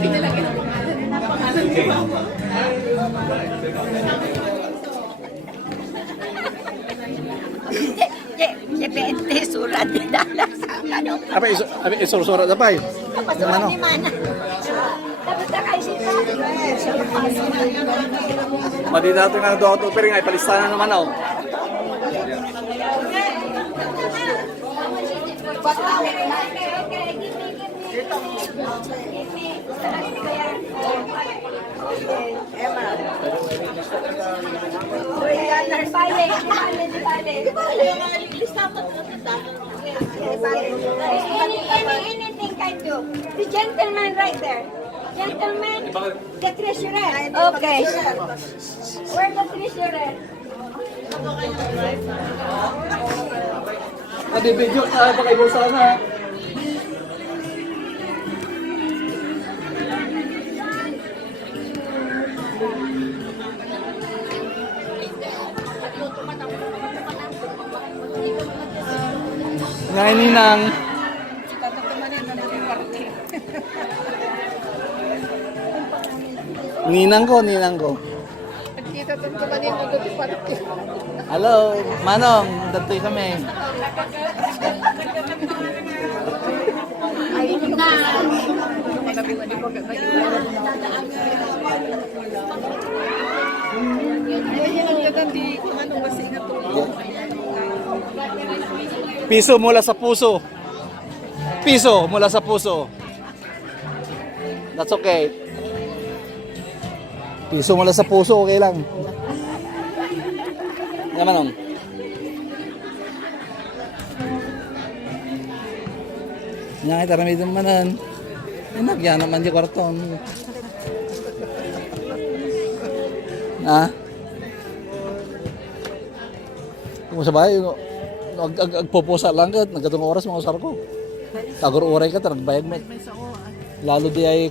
Pinalagay ng pangalan ko. Depende, surat din dalas. Apa isur-surat apa ya? Kapasuran ni Mana. Dapat na kayo sita. Madi natin nga doon ito, pero nga ipalistanan naman ako. Anything can do. The gentleman right there. Gentleman, the treasurer. Okay. Where's the treasurer? Madi video tayo pa kayo sana. Ngayon ninang. Ninang ko. Kita tumanin mo doon parke. Hello, Manong, datoy kami. Ayun na. Piso mula sa puso. Piso mula sa puso. That's okay. Piso mula sa puso, okay lang. Yan Manong. Yan, itaramid naman nan. Nagyan naman di kwarton. Ha? Kung sa bahay, agpupusa lang ka, nagkatong oras mga usar ko. Tagor oray ka, nagbayag mo. Lalo di ay,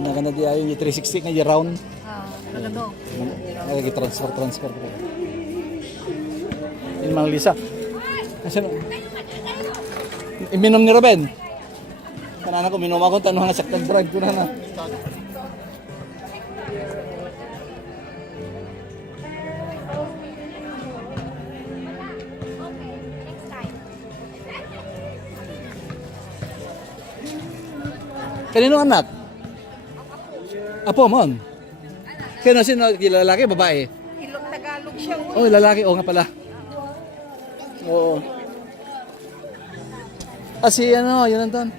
nagana di ay 360 nga round. Nagano? Transfer ko. Ini Mang Lisa. Kasi iminom ni Ruben. Kanana ko minom ako tanong nga saktan brag ko na. Kanino anak? Apo mon. Sino lalaki babae? Ilong Tagalog siya. Oh, lalaki nga pala. Oo. Si yun Anton.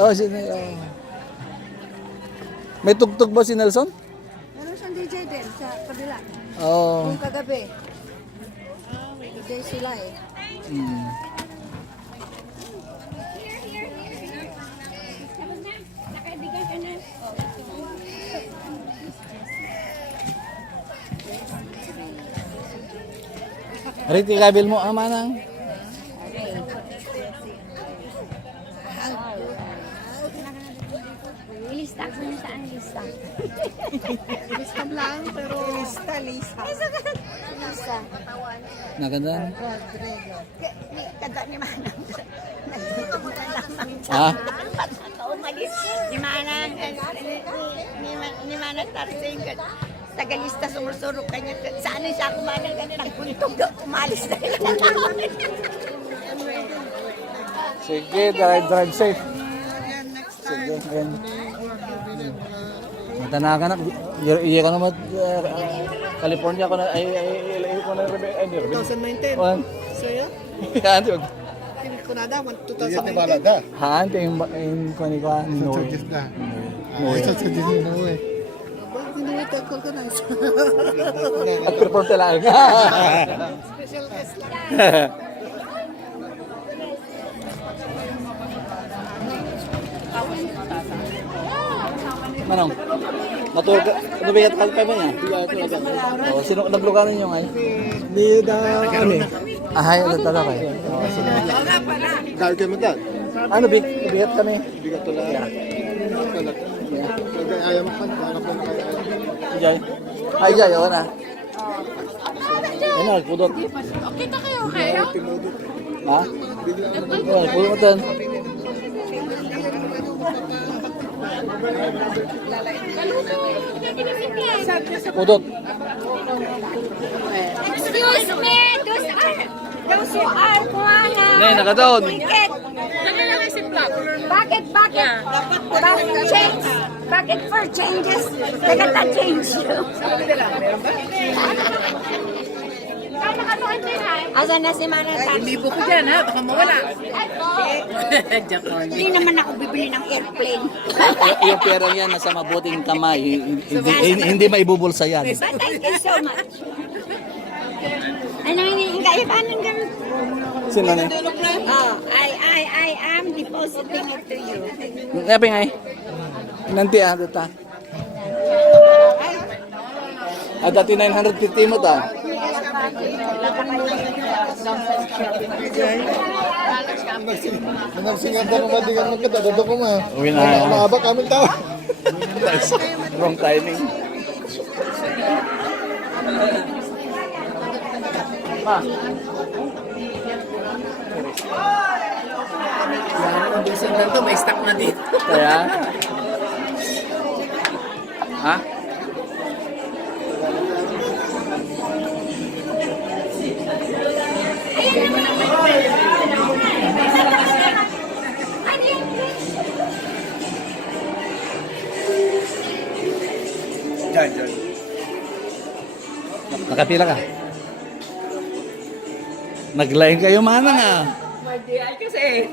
Oh, si May tugtog ba si Nelson? Meron siyang DJ din sa kabila. Oo. Yung kagabi. DJ sila eh. Nakaibigan ka na. Riti kabil mo amanang. Ilista ko na saan lista. Lista lang, pero lista. Lista. Naganda. Rodrigo. Kada ni Manang. Ah, Umalis. Ni Manang. Ni Manang Tarsing. Tagalista sumusurok kanya. Saan siya kumanang ganun ang kuntog doon. Umalis na nila. sige, drive safe. Sige, yan. Matanaga na. Iya ka naman. California ko na. Ay, ko na. 2019. Wan. Sa'yo? Yan, diba? Hindi ko na daw. 2019. Haan, yung kwanikuan. No. Bakit hindi mo i-call ko na isa? Nag-perform talaga. Special guest lang. Manong, matulog ka. Ano ba yung kalpay mo niya? Oh, sino naglugan ninyo ngayon? Di da kami. Ay, ano talaga kayo? Dahil kayo magdad. Ano, bigat kami? Bigat to lang. Ayaw mo kan, hanap lang kayo. Jay. Ay, Jay, oo na. Ano, nagpudot. Kita kayo, kayo? Ha? Ano, nagpudot mo tan. Pudot. Excuse me, those who are kuhana. Nay, nakadoon. Ticket. Bakit? Bakit change? Bakit for changes? Nagata-change you. Asan na si Manatan? Libo ko dyan ha, baka mawala. Hindi naman ako bibili ng airplane. Yung pera yan nasa mabuting kamay. Hindi maibubulsa yan. But thank you so much. Ano yung kaibanan ganun? Sino na? Oh, I am depositing it to you. Ngapi nga eh. Nanti ah, data. Dati 950 mo ta. Nagsingat na naman di ka magkatadado ko ma. Uwi na. Maaba kami tao. Wrong timing. Ang bisan lang to, may stock na dito. Kaya? Ha? Nakapila ka? Nag-line kayo manang ah. Ay kasi.